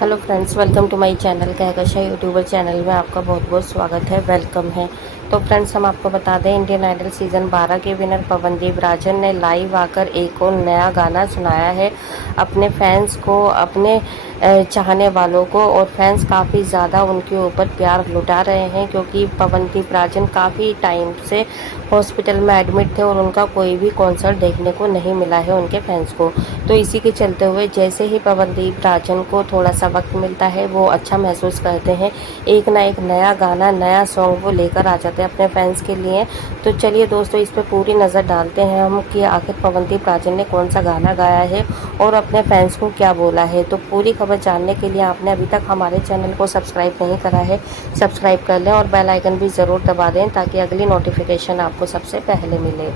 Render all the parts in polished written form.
Hello friends, welcome to my channel Kahkasha YouTuber channel में आपका बहुत बहुत स्वागत है, वेलकम है। तो फ्रेंड्स, हम आपको बता दें, इंडियन आइडल सीज़न 12 के विनर पवनदीप राजन ने लाइव आकर एक और नया गाना सुनाया है अपने फैंस को, अपने चाहने वालों को। और फैंस काफ़ी ज़्यादा उनके ऊपर प्यार लुटा रहे हैं, क्योंकि पवनदीप राजन काफ़ी टाइम से हॉस्पिटल में एडमिट थे और उनका कोई भी कॉन्सर्ट देखने को नहीं मिला है उनके फैंस को। तो इसी के चलते हुए जैसे ही पवनदीप राजन को थोड़ा सा वक्त मिलता है, वो अच्छा महसूस करते हैं, एक ना एक नया गाना, नया सॉन्ग वो लेकर आ जाते हैं अपने फैंस के लिए। तो चलिए दोस्तों, इस पर पूरी नज़र डालते हैं हम कि आखिर पवनदीप राजन ने कौन सा गाना गाया है और अपने फैंस को क्या बोला है। तो पूरी खबर जानने के लिए आपने अभी तक हमारे चैनल को सब्सक्राइब नहीं करा है, सब्सक्राइब कर लें और बेल आइकन भी ज़रूर दबा दें, ताकि अगली नोटिफिकेशन आपको सबसे पहले मिले।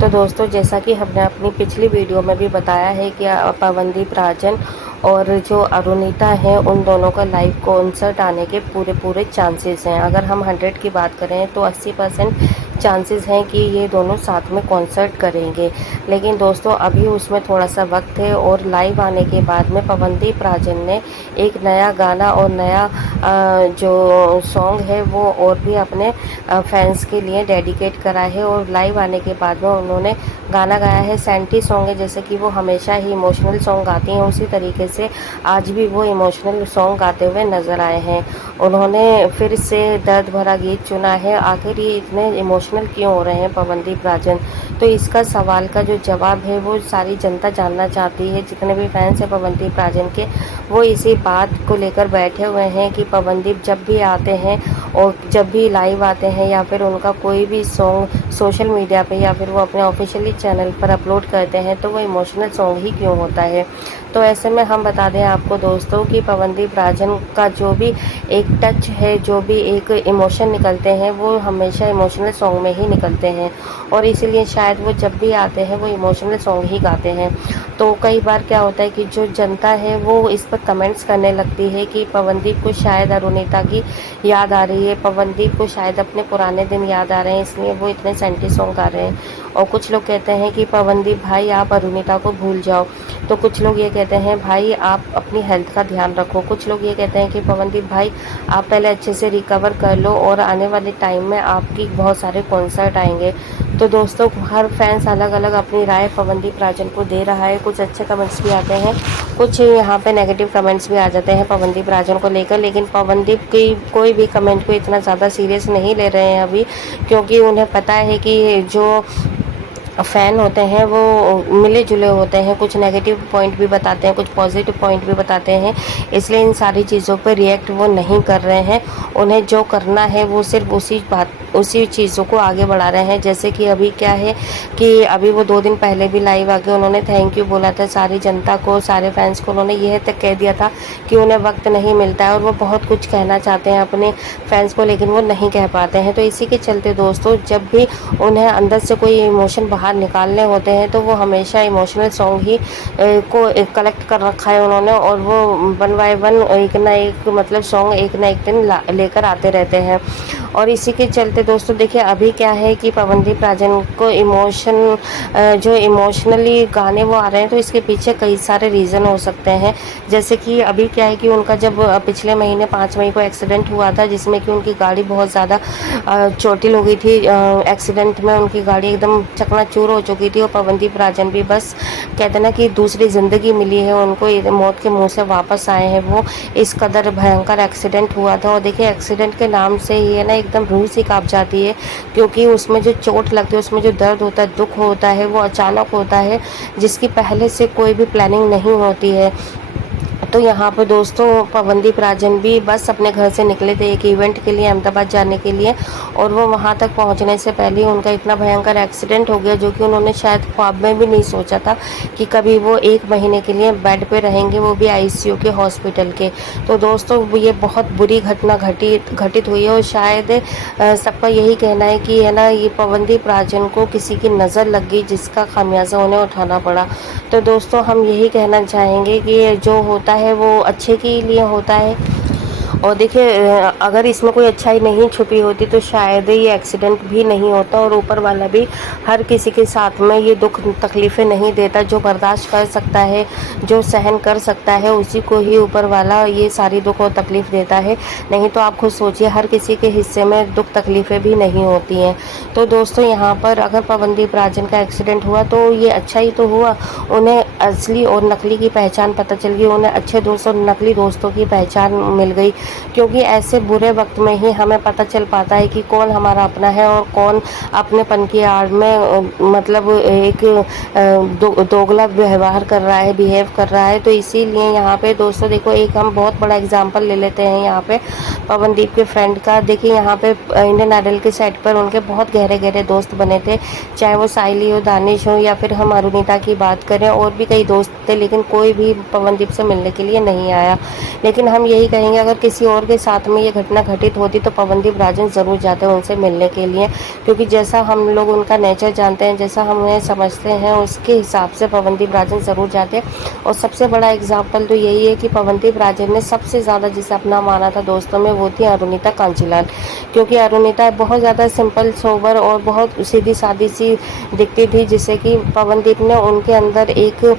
तो दोस्तों, जैसा कि हमने अपनी पिछली वीडियो में भी बताया है कि पवनदीप राजन और जो अरुणिता हैं, उन दोनों का लाइव कॉन्सर्ट आने के पूरे चांसेस हैं। अगर हम 100 की बात करें तो 80% चांसेस हैं कि ये दोनों साथ में कॉन्सर्ट करेंगे। लेकिन दोस्तों, अभी उसमें थोड़ा सा वक्त है और लाइव आने के बाद में पवनदीप राजन ने एक नया गाना और नया जो सॉन्ग है वो और भी अपने फैंस के लिए डेडिकेट करा है। और लाइव आने के बाद में उन्होंने गाना गाया है, सैंटी सॉन्ग है। जैसे कि वो हमेशा ही इमोशनल सॉन्ग गाती हैं, उसी तरीके से आज भी वो इमोशनल सॉन्ग गाते हुए नज़र आए हैं। उन्होंने फिर से दर्द भरा गीत चुना है। आखिर ये इतने इमोशनल क्यों हो रहे हैं पवनदीप राजन? तो इसका सवाल का जो जवाब है वो सारी जनता जानना चाहती है। जितने भी फैंस हैं पवनदीप राजन के, वो इसी बात को लेकर बैठे हुए हैं कि पवनदीप जब भी आते हैं और जब भी लाइव आते हैं या फिर उनका कोई भी सॉन्ग सोशल मीडिया पे या फिर वो अपने ऑफिशियली चैनल पर अपलोड करते हैं, तो वो इमोशनल सॉन्ग ही क्यों होता है। तो ऐसे में हम बता दें आपको दोस्तों कि पवनदीप राजन का जो भी एक टच है, जो भी एक इमोशन निकलते हैं, वो हमेशा इमोशनल सॉन्ग में ही निकलते हैं। और इसीलिए शायद वो जब भी आते हैं वो इमोशनल सॉन्ग ही गाते हैं। तो कई बार क्या होता है कि जो जनता है वो इस पर कमेंट्स करने लगती है कि पवनदीप को शायद अरुणिता की याद आ रही है, पवनदीप को शायद अपने पुराने दिन याद आ रहे हैं, इसलिए वो इतने सैंटी सॉन्ग गा रहे हैं। और कुछ लोग कहते हैं कि पवनदीप भाई आप अरुणिता को भूल जाओ। तो कुछ लोग ये कहते हैं भाई आप अपनी हेल्थ का ध्यान रखो। कुछ लोग ये कहते हैं कि पवनदीप भाई आप पहले अच्छे से रिकवर कर लो और आने वाले टाइम में आपकी बहुत सारे कॉन्सर्ट आएंगे। तो दोस्तों, हर फैंस अलग अलग अपनी राय पवनदीप राजन को दे रहा है। कुछ अच्छे कमेंट्स भी आते हैं, कुछ यहाँ पे नेगेटिव कमेंट्स भी आ जाते हैं पवनदीप राजन को लेकर। लेकिन पवनदीप की कोई भी कमेंट को इतना ज़्यादा सीरियस नहीं ले रहे हैं अभी, क्योंकि उन्हें पता है कि जो फ़ैन होते हैं वो मिले जुले होते हैं। कुछ नेगेटिव पॉइंट भी बताते हैं, कुछ पॉजिटिव पॉइंट भी बताते हैं, इसलिए इन सारी चीज़ों पर रिएक्ट वो नहीं कर रहे हैं। उन्हें जो करना है वो सिर्फ उसी चीज़ों को आगे बढ़ा रहे हैं। जैसे कि अभी क्या है कि अभी वो 2 दिन पहले भी लाइव आके उन्होंने थैंक यू बोला था सारी जनता को, सारे फैंस को। उन्होंने यह तक कह दिया था कि उन्हें वक्त नहीं मिलता है और वो बहुत कुछ कहना चाहते हैं अपने फैंस को, लेकिन वो नहीं कह पाते हैं। तो इसी के चलते दोस्तों, जब भी उन्हें अंदर से कोई इमोशन बाहर निकालने होते हैं तो वो हमेशा इमोशनल सॉन्ग ही को कलेक्ट कर रखा है उन्होंने। और वो 1 बाय 1 एक ना एक मतलब सॉन्ग एक ना एक दिन लेकर आते रहते हैं। और इसी के चलते दोस्तों देखिए, अभी क्या है कि पवनदीप राजन को जो इमोशनली गाने वो आ रहे हैं, तो इसके पीछे कई सारे रीज़न हो सकते हैं। जैसे कि अभी क्या है कि उनका जब पिछले महीने 5 मई को एक्सीडेंट हुआ था, जिसमें कि उनकी गाड़ी बहुत ज़्यादा चोटिल हो गई थी। एक्सीडेंट में उनकी गाड़ी एकदम चकनाचूर हो चुकी थी और पवनदीप राजन भी बस कहते ना कि दूसरी ज़िंदगी मिली है उनको, मौत के मुंह से वापस आए हैं वो। इस कदर भयंकर एक्सीडेंट हुआ था। और देखिए, एक्सीडेंट के नाम से ही है ना एकदम रूह सी काँप जाती है, क्योंकि उसमें जो चोट लगती है, उसमें जो दर्द होता है, दुख होता है, वो अचानक होता है, जिसकी पहले से कोई भी प्लानिंग नहीं होती है। तो यहाँ पर दोस्तों, पवनदीप राजन भी बस अपने घर से निकले थे एक इवेंट के लिए, अहमदाबाद जाने के लिए। और वो वहाँ तक पहुँचने से पहले ही उनका इतना भयंकर एक्सीडेंट हो गया, जो कि उन्होंने शायद ख्वाब में भी नहीं सोचा था कि कभी वो 1 महीने के लिए बेड पे रहेंगे, वो भी आईसीयू के हॉस्पिटल के। तो दोस्तों, ये बहुत बुरी घटना घटित हुई है। और शायद सबका यही कहना है कि है ना, ये पवनदीप राजन को किसी की नज़र लग गई, जिसका खामियाजा उन्हें उठाना पड़ा। तो दोस्तों, हम यही कहना चाहेंगे कि जो होता है वो अच्छे के लिए होता है। और देखिए अगर इसमें कोई अच्छाई नहीं छुपी होती तो शायद ये एक्सीडेंट भी नहीं होता, और ऊपर वाला भी हर किसी के साथ में ये दुख तकलीफ़ें नहीं देता। जो बर्दाश्त कर सकता है, जो सहन कर सकता है, उसी को ही ऊपर वाला ये सारी दुख और तकलीफ़ देता है। नहीं तो आप खुद सोचिए, हर किसी के हिस्से में दुख तकलीफ़ें भी नहीं होती हैं। तो दोस्तों यहाँ पर अगर पवनदीप राजन का एक्सीडेंट हुआ तो ये अच्छा ही तो हुआ, उन्हें असली और नकली की पहचान पता चल गई, उन्हें अच्छे दोस्त और नकली दोस्तों की पहचान मिल गई। क्योंकि ऐसे बुरे वक्त में ही हमें पता चल पाता है कि कौन हमारा अपना है और कौन अपनेपन की आड़ में मतलब एक दोगला व्यवहार कर रहा है, बिहेव कर रहा है। तो इसीलिए यहाँ पे दोस्तों देखो, एक हम बहुत बड़ा एग्जांपल ले लेते हैं यहाँ पे पवनदीप के फ्रेंड का। देखिए यहाँ पे इंडियन आइडल के सेट पर उनके बहुत गहरे गहरे दोस्त बने थे, चाहे वो साइली हो, दानिश हो, या फिर हम अरुणिता की बात करें, और भी कई दोस्त थे, लेकिन कोई भी पवनदीप से मिलने के लिए नहीं आया। लेकिन हम यही कहेंगे, अगर किसी और के साथ में ये घटना घटित होती तो पवनदीप राजन ज़रूर जाते हैं उनसे मिलने के लिए, क्योंकि जैसा हम लोग उनका नेचर जानते हैं, जैसा हम उन्हें समझते हैं, उसके हिसाब से पवनदीप राजन ज़रूर जाते हैं। और सबसे बड़ा एग्जाम्पल तो यही है कि पवनदीप राजन ने सबसे ज़्यादा जिसे अपना माना था दोस्तों में, वो थी अरुणिता कांचीलाल। क्योंकि अरुणिता बहुत ज़्यादा सिंपल सोबर और बहुत सीधी सादी सी दिखती थी, जिससे कि पवनदीप ने उनके अंदर एक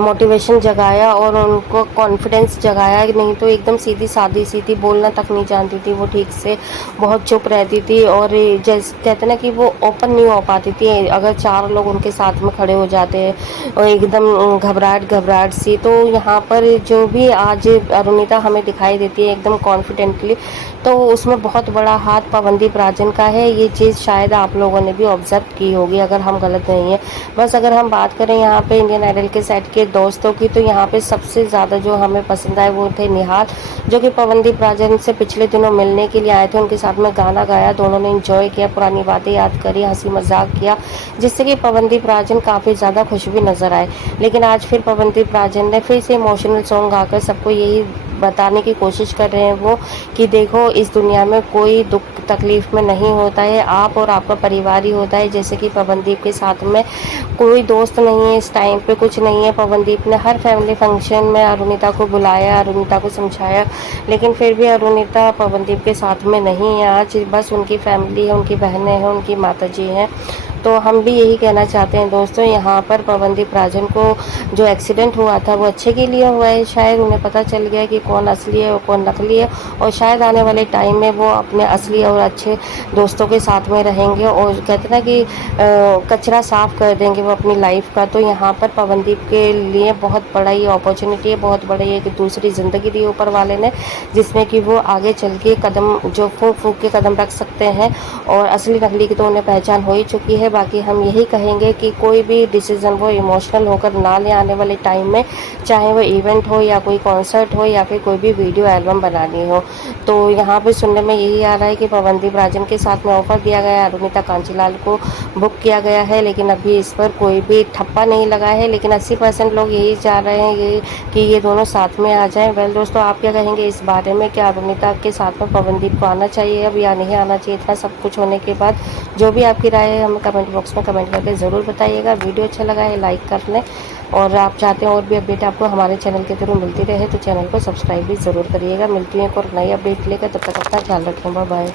मोटिवेशन जगाया और उनको कॉन्फिडेंस जगाया। नहीं तो एकदम सीधी सादी सी थी, बोलना तक नहीं जानती थी वो ठीक से, बहुत चुप रहती थी, और जैसे कहते ना कि वो ओपन नहीं हो पाती थी। अगर चार लोग उनके साथ में खड़े हो जाते हैं और एकदम घबराहट सी, तो यहाँ पर जो भी आज अरुणिता हमें दिखाई देती है एकदम कॉन्फिडेंटली, तो उसमें बहुत बड़ा हाथ पवनदीप राजन का है। ये चीज़ शायद आप लोगों ने भी ऑब्जर्व की होगी, अगर हम गलत नहीं हैं। बस अगर हम बात करें यहाँ पे इंडियन आइडल के सेट के दोस्तों की, तो यहाँ पे सबसे ज़्यादा जो हमें पसंद आए वो थे निहाल, जो कि पवनदीप राजन से पिछले दिनों मिलने के लिए आए थे। उनके साथ में गाना गाया, दोनों ने एंजॉय किया, पुरानी बातें याद करी, हंसी मजाक किया, जिससे कि पवनदीप राजन काफ़ी ज़्यादा खुश भी नजर आए। लेकिन आज फिर पवनदीप राजन ने फिर से इमोशनल सॉन्ग गाकर सबको यही बताने की कोशिश कर रहे हैं वो, कि देखो इस दुनिया में कोई दुख तकलीफ़ में नहीं होता है, आप और आपका परिवार ही होता है। जैसे कि पवनदीप के साथ में कोई दोस्त नहीं है, इस टाइम पे कुछ नहीं है। पवनदीप ने हर फैमिली फंक्शन में अरुणिता को बुलाया, अरुणिता को समझाया, लेकिन फिर भी अरुणिता पवनदीप के साथ में नहीं है आज। बस उनकी फैमिली है, उनकी बहनें हैं, उनकी माताजी हैं। तो हम भी यही कहना चाहते हैं दोस्तों, यहाँ पर पवनदीप राजन को जो एक्सीडेंट हुआ था वो अच्छे के लिए हुआ है। शायद उन्हें पता चल गया कि कौन असली है और कौन नकली है, और शायद आने वाले टाइम में वो अपने असली और अच्छे दोस्तों के साथ में रहेंगे, और कहते ना कि कचरा साफ कर देंगे वो अपनी लाइफ का। तो यहाँ पर पवनदीप के लिए बहुत बड़ा ये अपॉर्चुनिटी है, बहुत बड़ी एक दूसरी ज़िंदगी दी ऊपर वाले ने, जिसमें कि वो आगे चल के कदम जो फूंक फूंक के कदम रख सकते हैं। और असली नकली की तो उन्हें पहचान हो ही चुकी है। बाकी हम यही कहेंगे कि कोई भी डिसीज़न वो इमोशनल होकर ना ले आने वाले टाइम में, चाहे वो इवेंट हो या कोई कॉन्सर्ट हो या फिर कोई भी वीडियो एल्बम बनानी हो। तो यहाँ पे सुनने में यही आ रहा है कि पवनदीप राजन के साथ में ऑफर दिया गया है, अरुणिता कांचीलाल को बुक किया गया है, लेकिन अभी इस पर कोई भी ठप्पा नहीं लगा है। लेकिन 80% लोग यही चाह रहे हैं ये कि ये दोनों साथ में आ जाएं। वेल दोस्तों, आप क्या कहेंगे इस बारे में? क्या अरुणिता के साथ में पवनदीप को आना चाहिए अब या नहीं आना चाहिए? इतना सब कुछ होने के बाद जो भी आपकी राय है हमें कमेंट बॉक्स में कमेंट करके ज़रूर बताइएगा। वीडियो अच्छा लगा है लाइक कर लें, और आप चाहते हैं और भी अपडेट आपको हमारे चैनल के थ्रू मिलती रहे तो चैनल को सब्सक्राइब भी ज़रूर करिएगा। मिलती है एक और नई अपडेट लेकर, तब तक अपना ख्याल रखें, बाय बाय।